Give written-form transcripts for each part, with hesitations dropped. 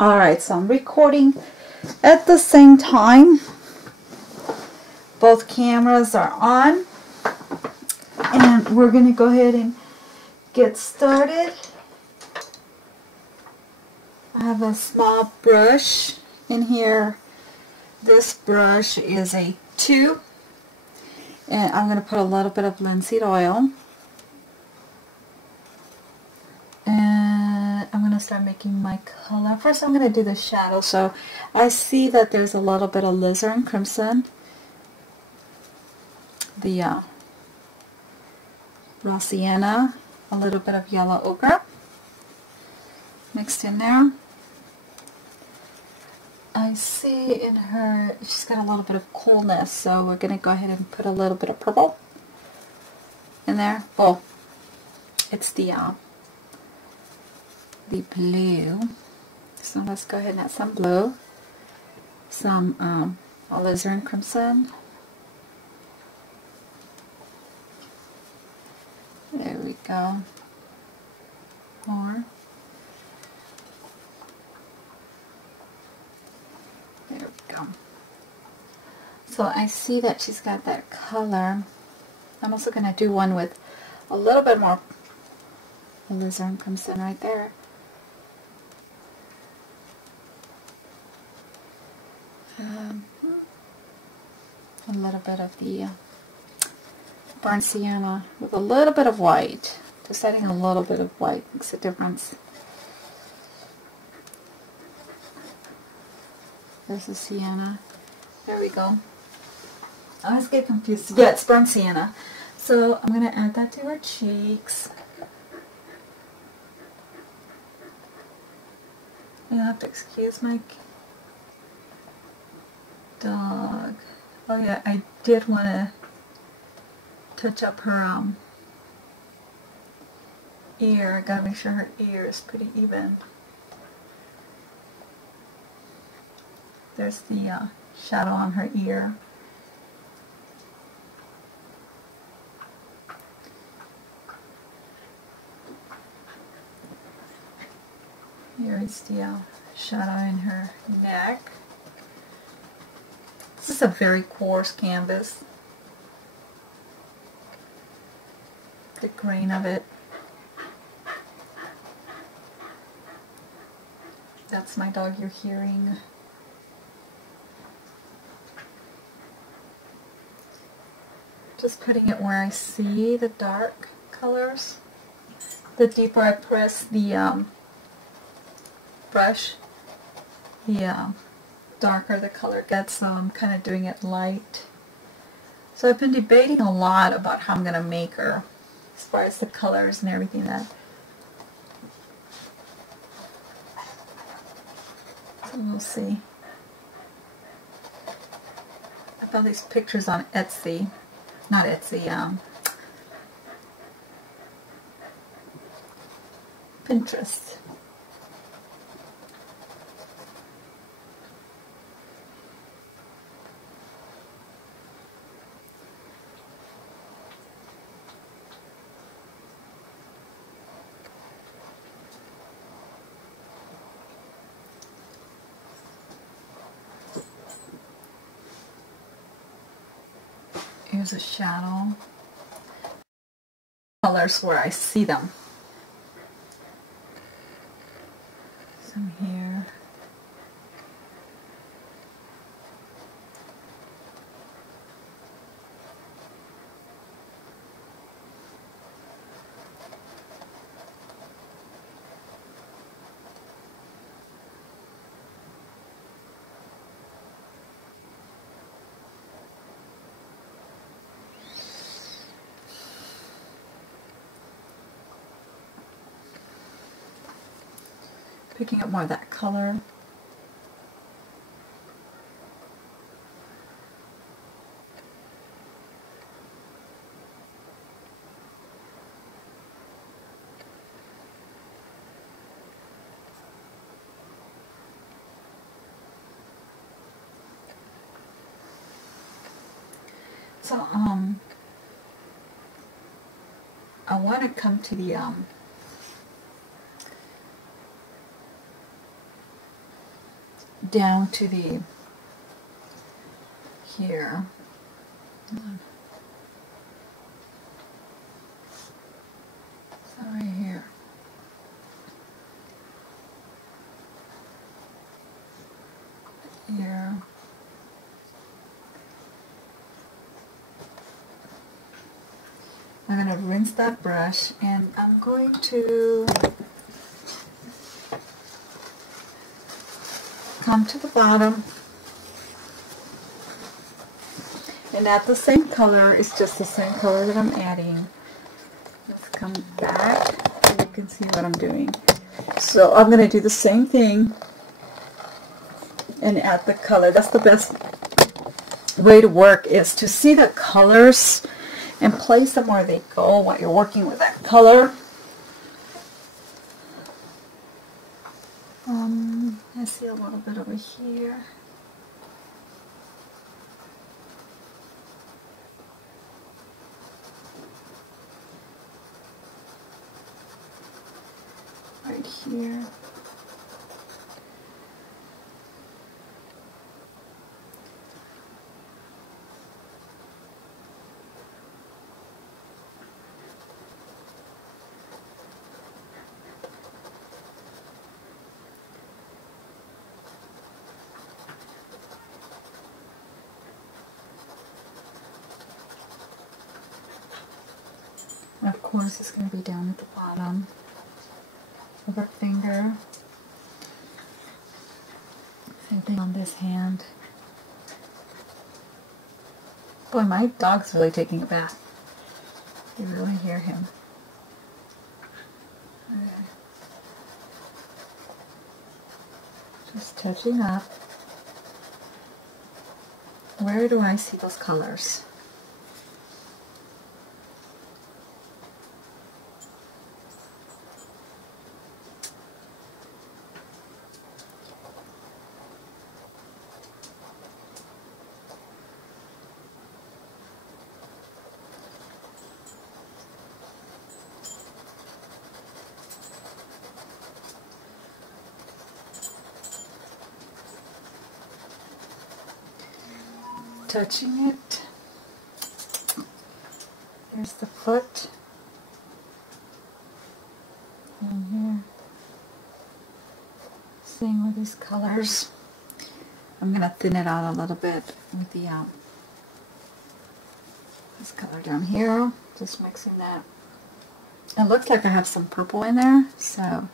Alright, so I'm recording at the same time. Both cameras are on. And we're going to go ahead and get started. I have a small brush in here. This brush is a 2. And I'm going to put a little bit of linseed oil. And I'm going to start making my color. First I'm going to do the shadow. So I see that there's a little bit of alizarin crimson. The raw sienna. A little bit of yellow ochre mixed in there. I see in her, she's got a little bit of coolness, so we're going to go ahead and put a little bit of purple in there. Well, it's the blue. So let's go ahead and add some blue, some alizarin crimson. There we go. More. There we go. So I see that she's got that color. I'm also going to do one with a little bit more alizarin crimson right there. A little bit of the burnt sienna with a little bit of white. Just adding a little bit of white makes a difference. There's the sienna. There we go. I always get confused. Yeah, it's burnt sienna. So I'm going to add that to her cheeks. You have to excuse my dog. Oh yeah, I did want to touch up her ear. Gotta make sure her ear is pretty even. There's the shadow on her ear. Here is the shadow in her neck. This is a very coarse canvas. The grain of it. That's my dog you're hearing. Just putting it where I see the dark colors. The deeper I press the brush, the darker the color gets, so I'm kind of doing it light. So I've been debating a lot about how I'm going to make her, as far as the colors and everything that. So we'll see. I found these pictures on Etsy. Not Etsy, Pinterest. Here's a shadow. Colors where I see them. Some here. Picking up more of that color. So I want to come to the down to the here. So right here. Here. I'm going to rinse that brush, and I'm going to come to the bottom and add the same color. It's just the same color that I'm adding. Let's come back so you can see what I'm doing. So I'm going to do the same thing and add the color. That's the best way to work, is to see the colors and place them where they go while you're working with that color. I see a little bit over here. Right here. And of course, it's going to be down at the bottom of her finger. Same thing on this hand. Boy, my dog's really taking a bath. You really hear him. Okay. Just touching up. Where do I see those colors? Touching it. There's the foot. And here. Same with these colors. I'm going to thin it out a little bit with the this color down here. Just mixing that. It looks like I have some purple in there, so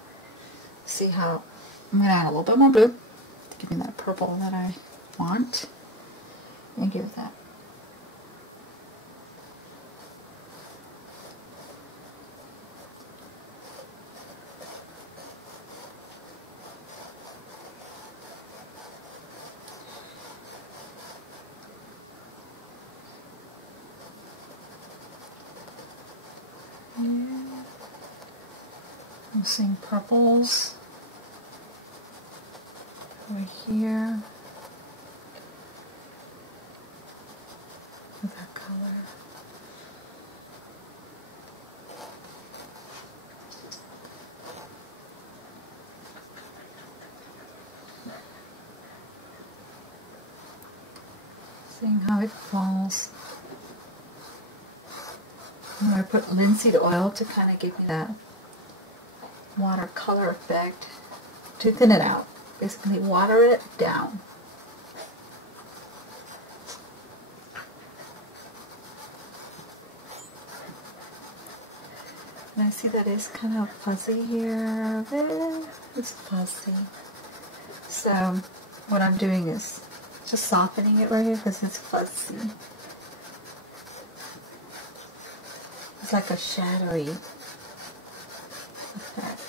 see how I'm going to add a little bit more blue to give me that purple that I want. And give that. I'm seeing purples right here. That color. Seeing how it falls. And I put linseed oil to kind of give me that watercolor effect, to thin it out. Basically water it down. And I see that it's kind of fuzzy here. It's fuzzy. So what I'm doing is just softening it right here because it's fuzzy. It's like a shadowy effect.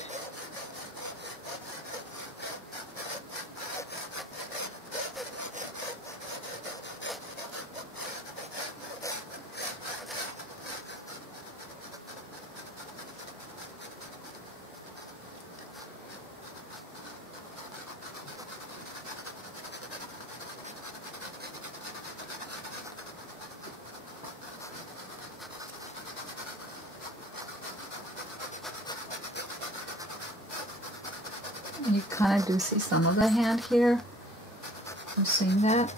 You kind of do see some of the hand here. I'm seeing that.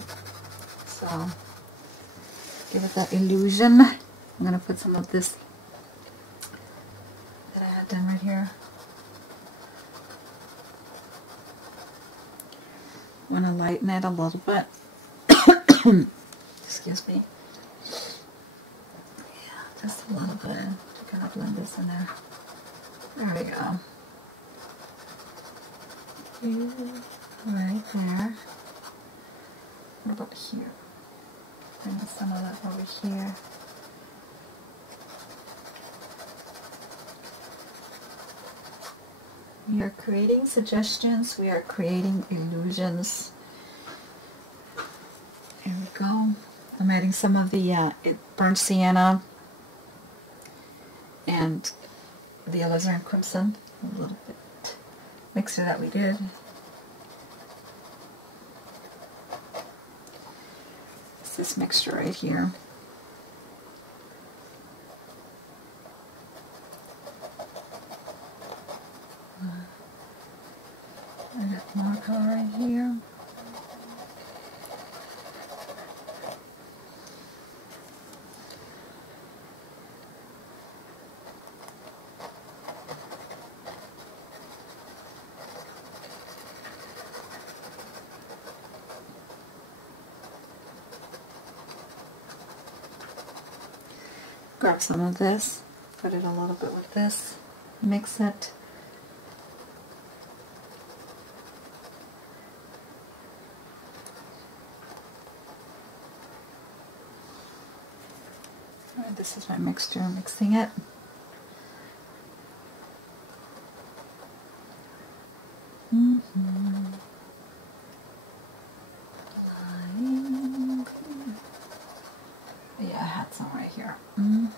So give it that illusion. I'm going to put some of this that I had done right here. I want to lighten it a little bit. Excuse me. Yeah, just a little bit to kind of blend this in there. There we go. Right there. What about here? Bring some of that over here. We are creating suggestions. We are creating illusions. There we go. I'm adding some of the burnt sienna and the alizarin crimson. A little bit mixture that we did. It's this mixture right here. I got more color right here. Grab some of this, put it a little bit with this, mix it. Alright, this is my mixture, I'm mixing it. Yeah, I had some right here. Right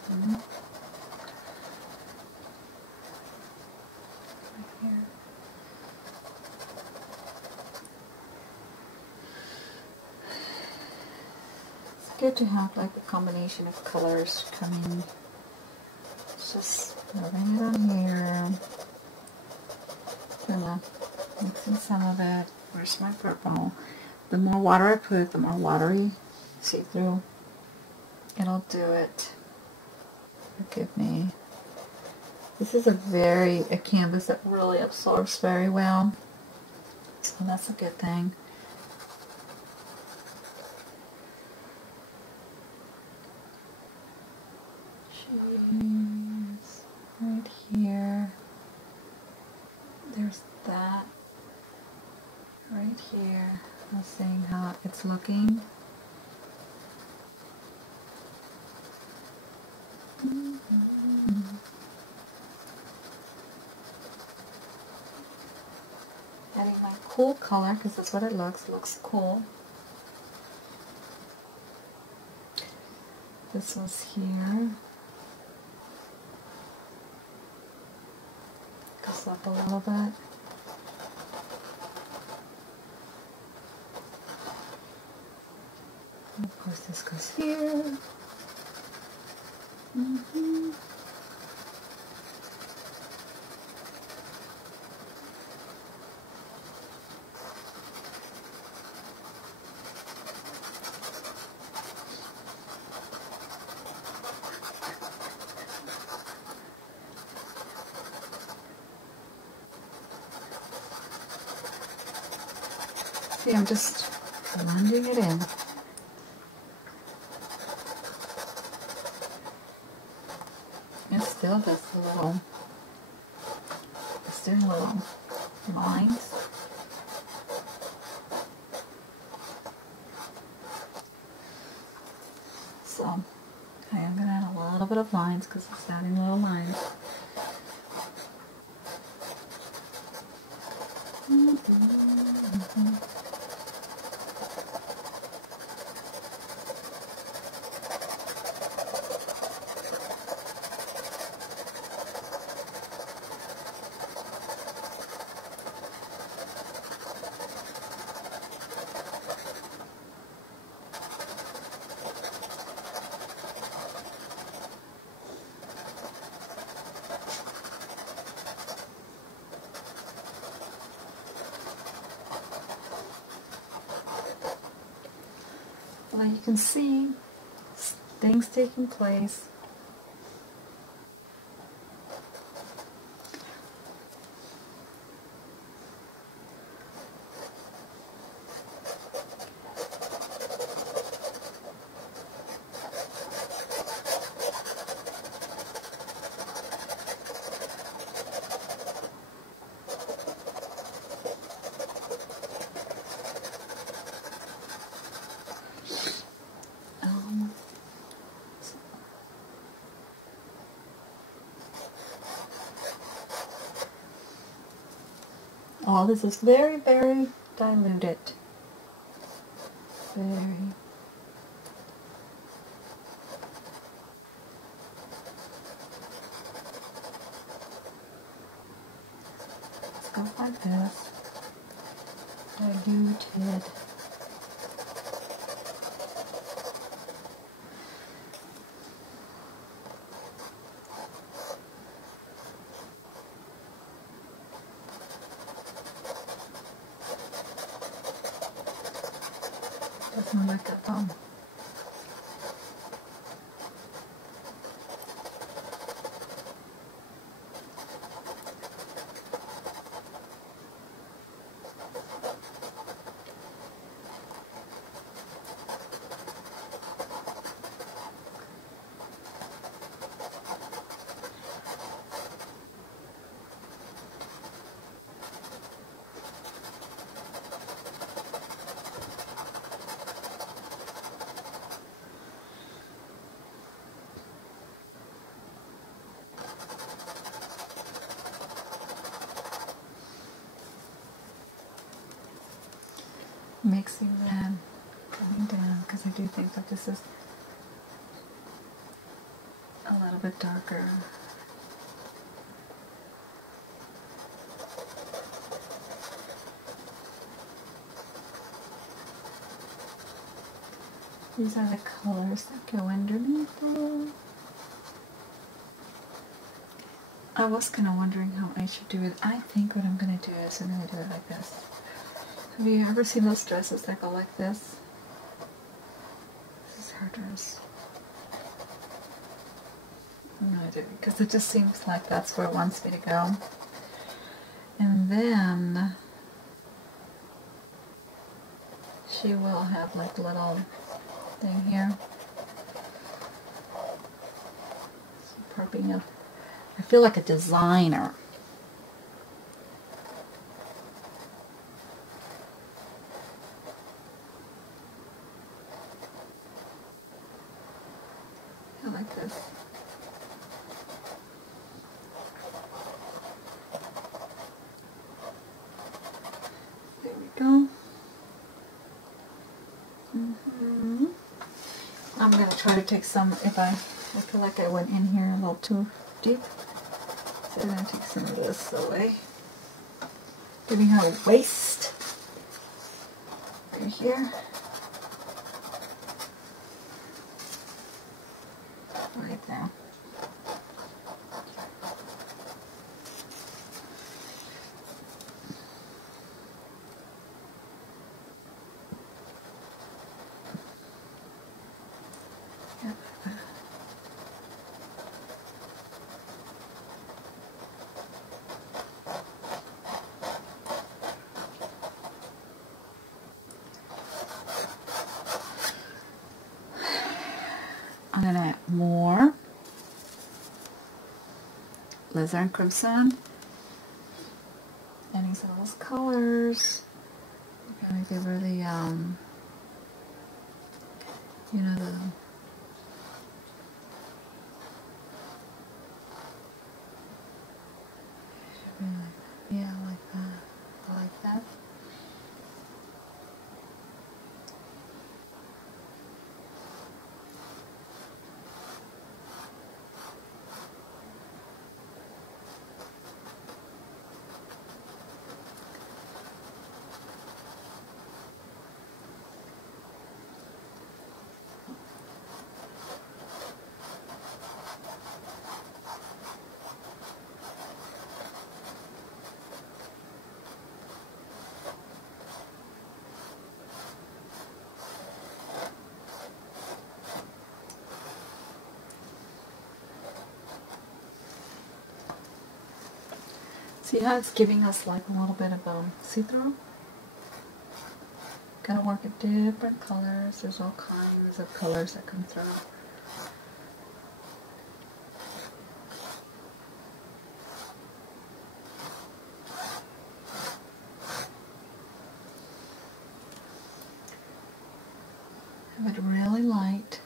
here. It's good to have like a combination of colors coming. Just rubbing it on here. Mixing some of it. Where's my purple? The more water I put, the more watery see-through it'll do it. Forgive me. This is a canvas that really absorbs very well, so that's a good thing. Cheese right here. There's that right here. I'm seeing how it's looking. Adding my cool color because that's what it looks. It looks cool. This was here. Goes up a little bit. And of course this goes here. See, I'm just blending it in. It's still just little lines. So, I am going to add a little bit of lines because it's adding little lines. now you can see things taking place. Oh, this is very, very diluted. Very. Let's go like this. Diluted. Doesn't look at them. Mixing that, coming down, because I do think that this is a little bit darker. These are the colors that go underneath it. I was kind of wondering how I should do it. I think what I'm going to do is I'm going to do it like this. Have you ever seen those dresses that go like this? This is her dress. No, I didn't, because it just seems like that's where it wants me to go. And then she will have like a little thing here. Prepping up. I feel like a designer. I like this. There we go. I'm going to try to take some, if I feel like I went in here a little too deep. So I'm going to take some of this away. Giving her a waist. Right here. Right there. Yep. I'm going to add more Alizarin Crimson. And these are those colors. I'm going to give her the, you know, the yeah, like that. I like that. See how it's giving us like a little bit of see-through? Gotta work at different colors. There's all kinds of colors that come through. Have it really light.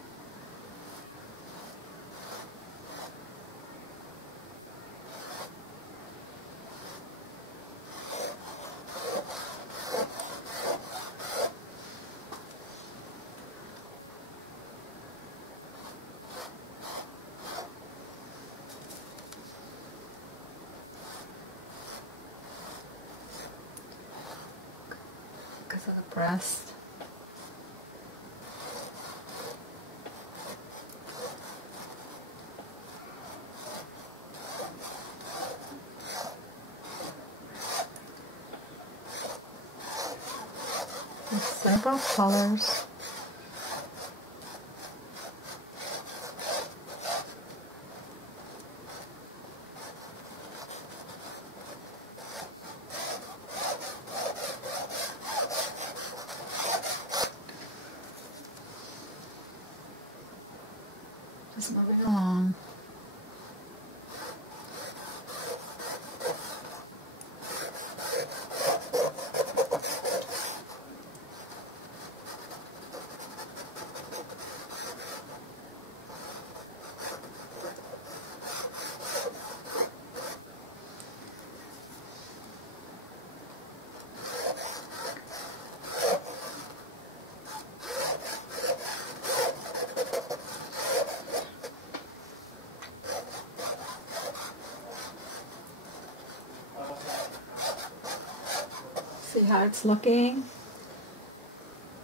Because of the breast. There's several colors. Just moving along. See how it's looking?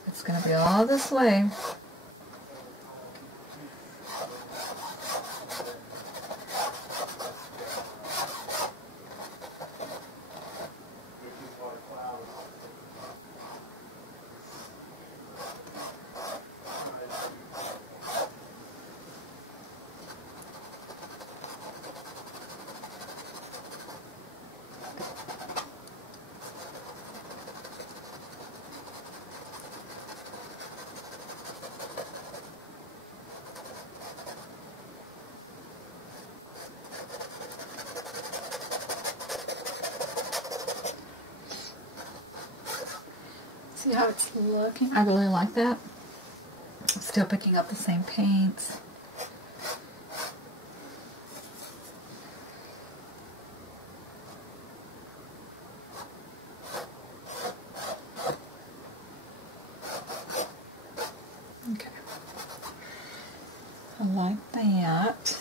It's going to be all this way. See how it's looking? I really like that. I'm still picking up the same paints. Okay. I like that.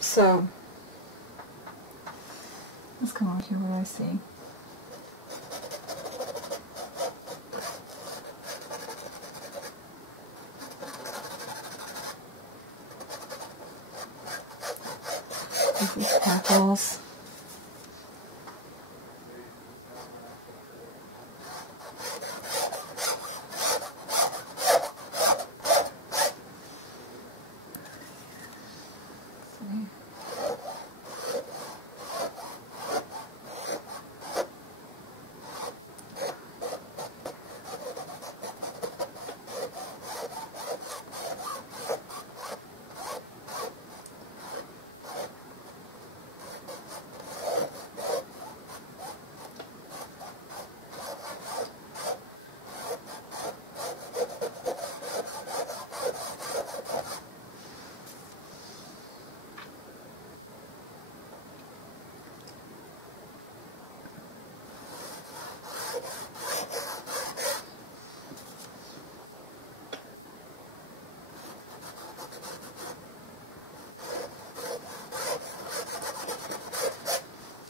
So, let's come over here where I see. These sparkles.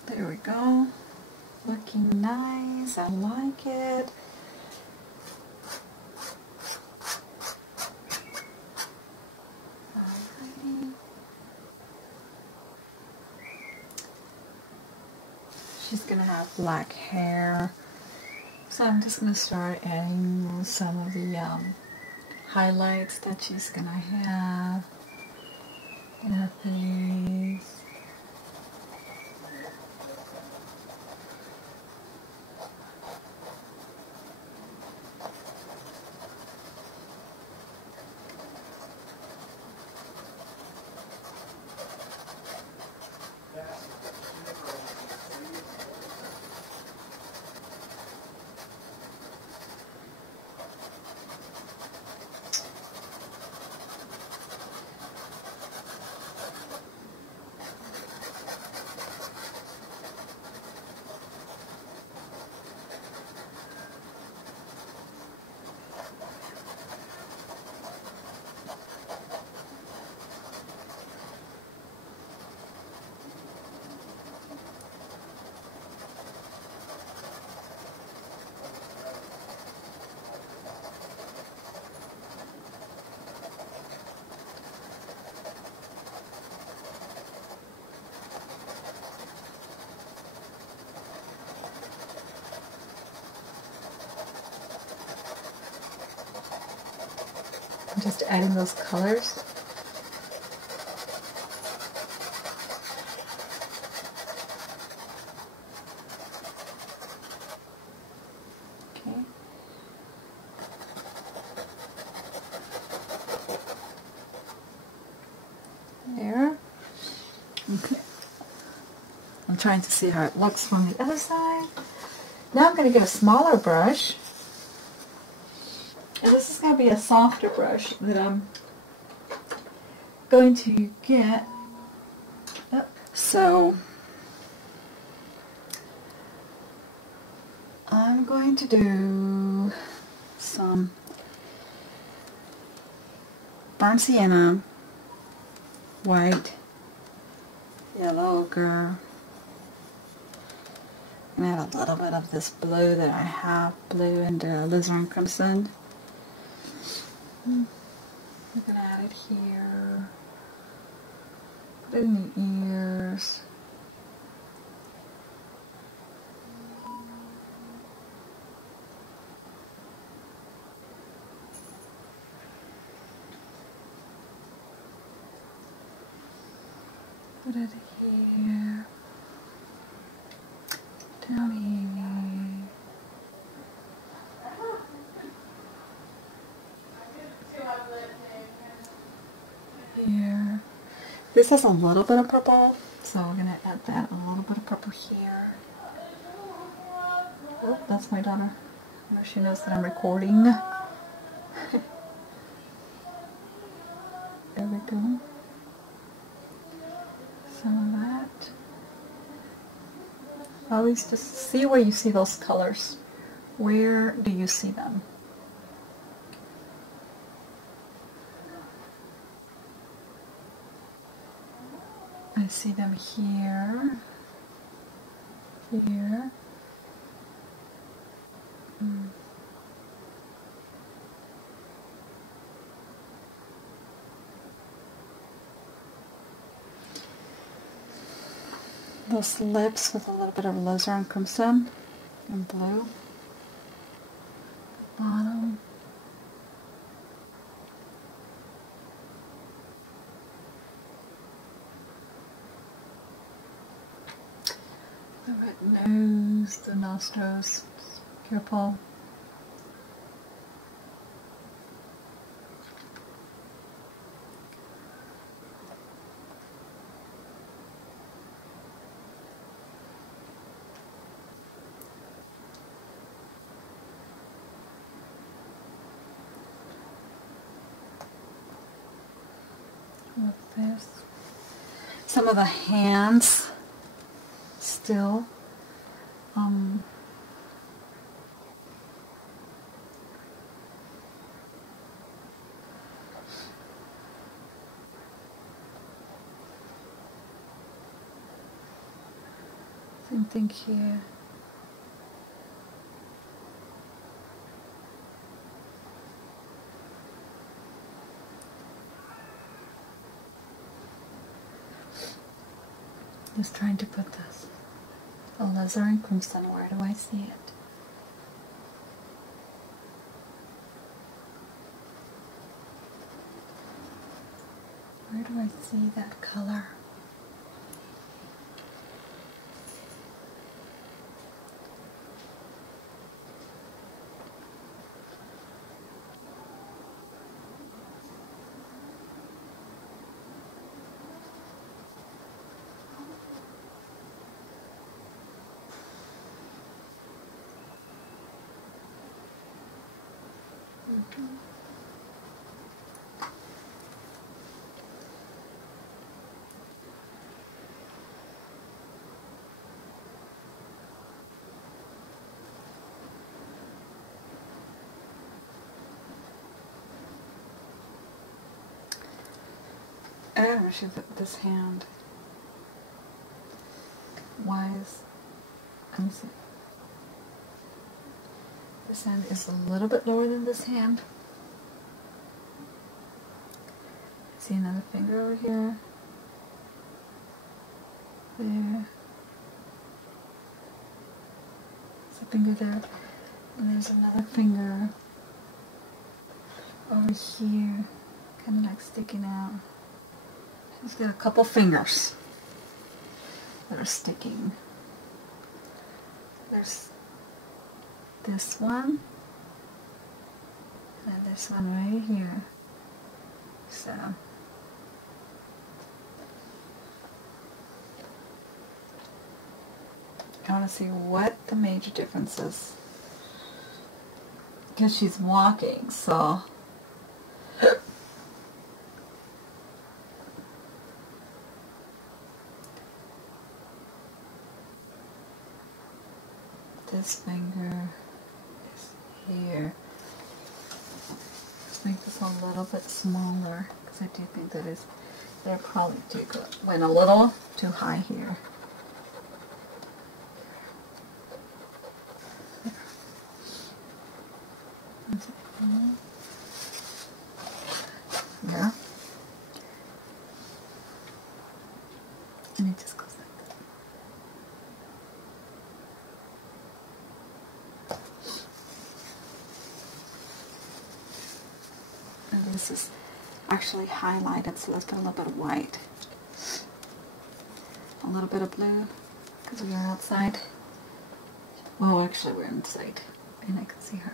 There we go. Looking nice. I like it. Alrighty. She's gonna have black hair. So I'm just gonna start adding some of the highlights that she's gonna have in her face. I'm just adding those colors. Okay. There. Okay. I'm trying to see how it looks from the other side. Now I'm going to get a smaller brush. And this is going to be a softer brush that I'm going to get. So I'm going to do some burnt sienna, white, yellow ochre, and I have a little bit of this blue that I have, blue and alizarin crimson. I'm going to add it here, put it in the ears. Put it here, down here, here. This has a little bit of purple, so we're going to add that, a little bit of purple here. Oh, that's my daughter. I know she knows that I'm recording. There we go. Some of that. Always just see where you see those colors. Where do you see them? I see them here, here. Those lips with a little bit of alizarin crimson and blue. Bottom. The red nose, the nostrils. Careful. With this. Some of the hands still. Same thing here. Just trying to put this alizarin crimson. Where do I see it? Where do I see that color? Oh, I should put this hand. Why is... Let me see. This hand is a little bit lower than this hand. See another finger over here. There. There's a finger there. And there's another finger over here, kind of like sticking out. She's got a couple fingers that are sticking. There's this one and this one right here. So I want to see what the major difference is, because she's walking, so this finger is here. Let's make this a little bit smaller, because I do think that probably went a little too high here. Yeah. And it just goes like that. And this is actually highlighted, so let's put a little bit of white. A little bit of blue, because we are outside. Well, actually we're inside, and I can see her.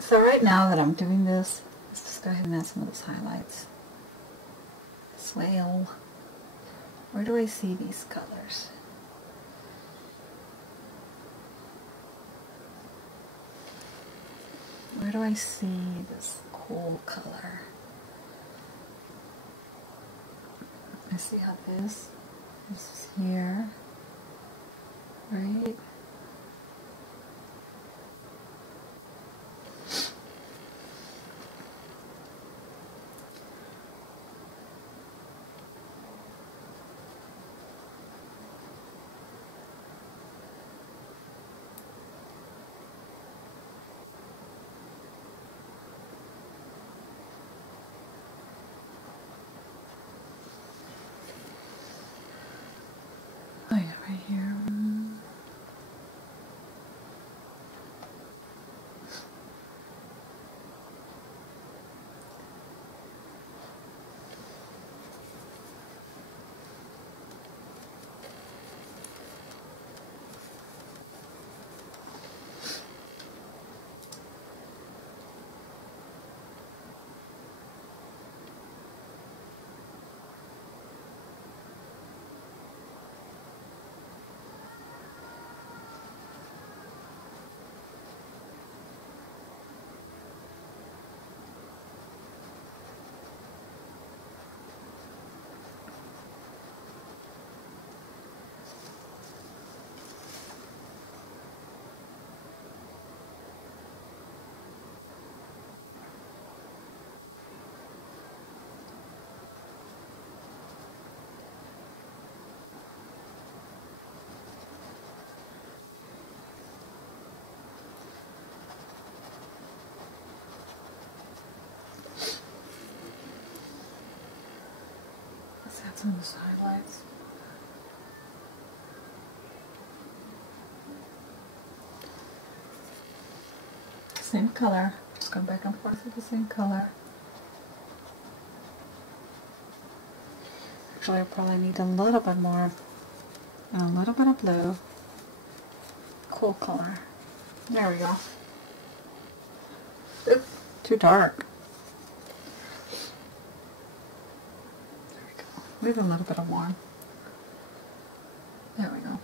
So right now that I'm doing this, let's just go ahead and add some of those highlights. Swale. Where do I see these colors? Where do I see this cool color? I see how this is here, right? Oh yeah, right here. Some of those highlights. Same color. Just go back and forth with the same color. Actually, I probably need a little bit more and a little bit of blue. Cool color. There we go. Oop, too dark. Maybe a little bit of warm. There we go.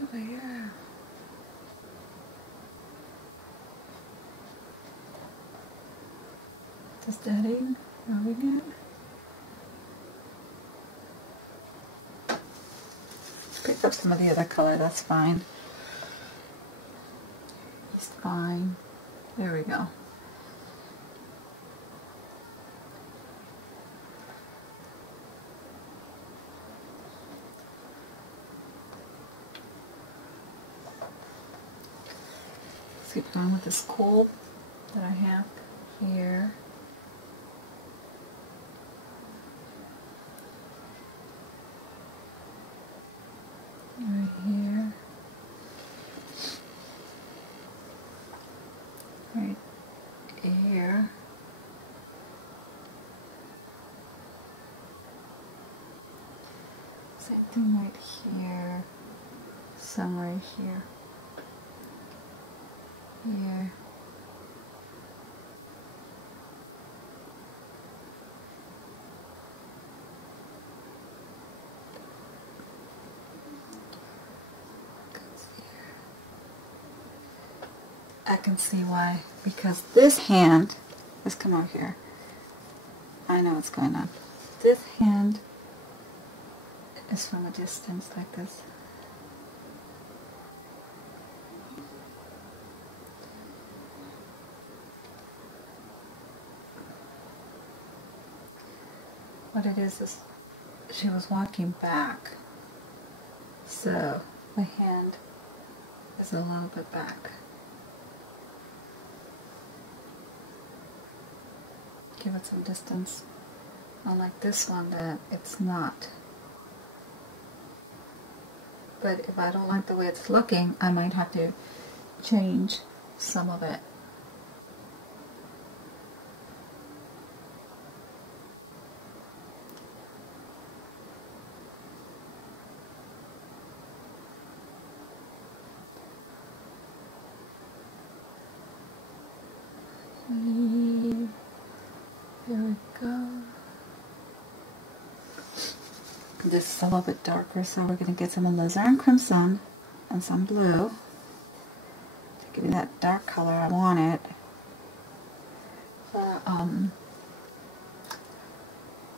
Over here. Just adding, rubbing it. Pick up some of the other color, that's fine. It's fine. There we go. Let's keep going with this coal that I have here. right here, right here, same thing right here, some right here, here. I can see why, because this hand, let's come over here. I know what's going on. This hand is from a distance like this. What it is she was walking back, so my hand is a little bit back. Give it some distance. Unlike this one that it's not. But if I don't like the way it's looking, I might have to change some of it. There we go. This is a little bit darker, so we're going to get some alizarin crimson and some blue to give me that dark color I want it. For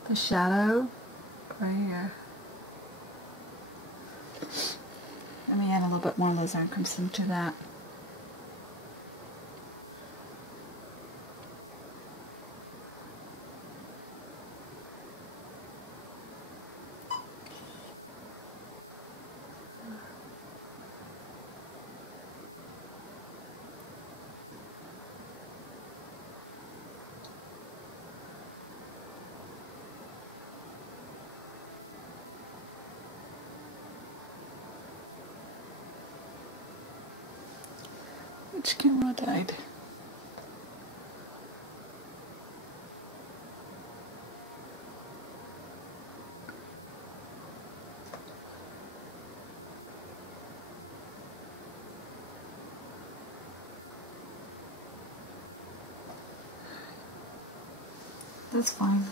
the shadow right here. Let me add a little bit more alizarin crimson to that. Which camera died? That's fine.